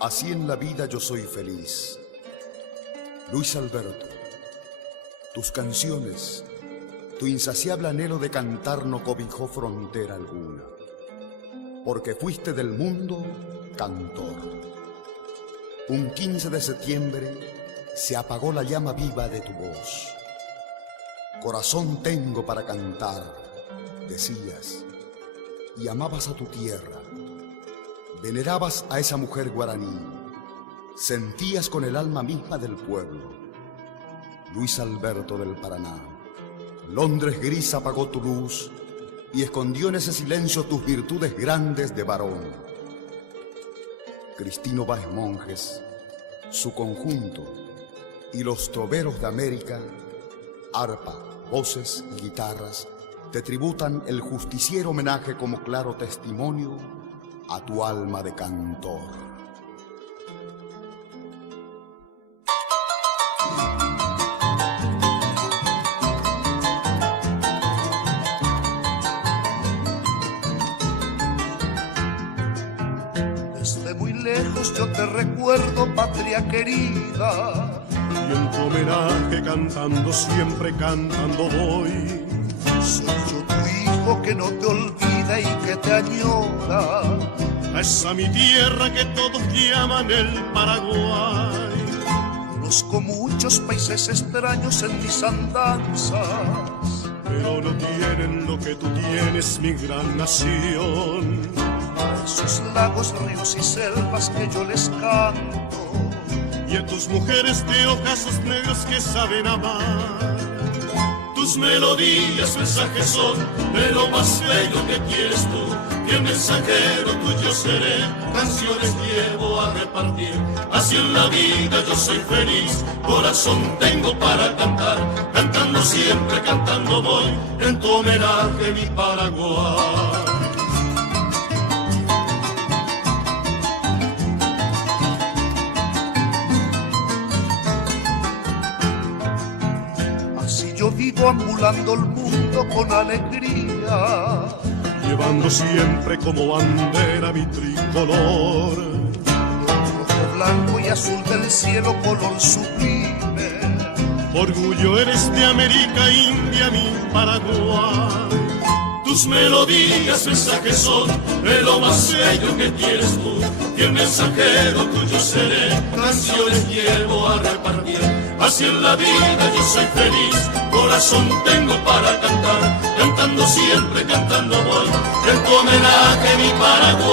Así en la vida yo soy feliz. Luis Alberto, tus canciones, tu insaciable anhelo de cantar no cobijó frontera alguna, porque fuiste del mundo cantor. Un 15 de septiembre se apagó la llama viva de tu voz. Corazón tengo para cantar, decías, y amabas a tu tierra. Venerabas a esa mujer guaraní, sentías con el alma misma del pueblo. Luis Alberto del Paraná, Londres gris apagó tu luz y escondió en ese silencio tus virtudes grandes de varón. Cristino Báez Monjes, su conjunto y los troveros de América, arpa, voces y guitarras, te tributan el justiciero homenaje como claro testimonio a tu alma de cantor. Desde muy lejos yo te recuerdo, patria querida, y en tu homenaje cantando, siempre cantando voy. soy yo tu hijo que no te olvida y que te añora, A esa mi tierra que todos llaman el Paraguay. conozco muchos países extraños en mis andanzas, Pero no tienen lo que tú tienes, mi gran nación. a esos lagos, ríos y selvas que yo les canto, Y a tus mujeres de ojazos negros que saben amar. Tus melodías, mensajes son de lo más bello que quieres tú. Que mensajero tuyo seré, canciones llevo a repartir. Así en la vida yo soy feliz, corazón tengo para cantar. Cantando siempre, cantando voy, en tu homenaje mi Paraguay. así yo vivo ambulando el mundo con alegría, Llevando siempre como bandera mi tricolor. rojo, blanco y azul del cielo, color sublime. Orgullo eres de América India, mi Paraguay. Tus melodías, mensajes son de lo más bello que tienes tú. Y el mensajero tuyo seré, canciones llevo a repartir. Así en la vida yo soy feliz, corazón tengo para cantar. Cantando siempre, cantando voy, en tu homenaje mi Paraguay.